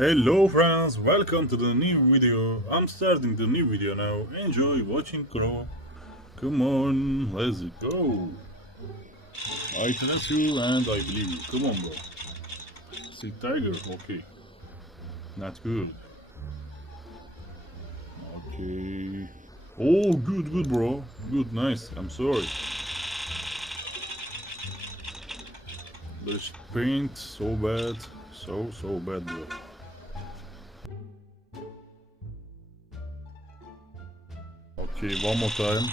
Hello friends, welcome to the new video. I'm starting the new video now. Enjoy watching Crow. Come on, let's go. I trust you and I believe you. Come on bro. See tiger? Okay. Not good. Okay. Oh good bro. Good, nice. I'm sorry. This paint so bad. So bad bro. Okay, one more time.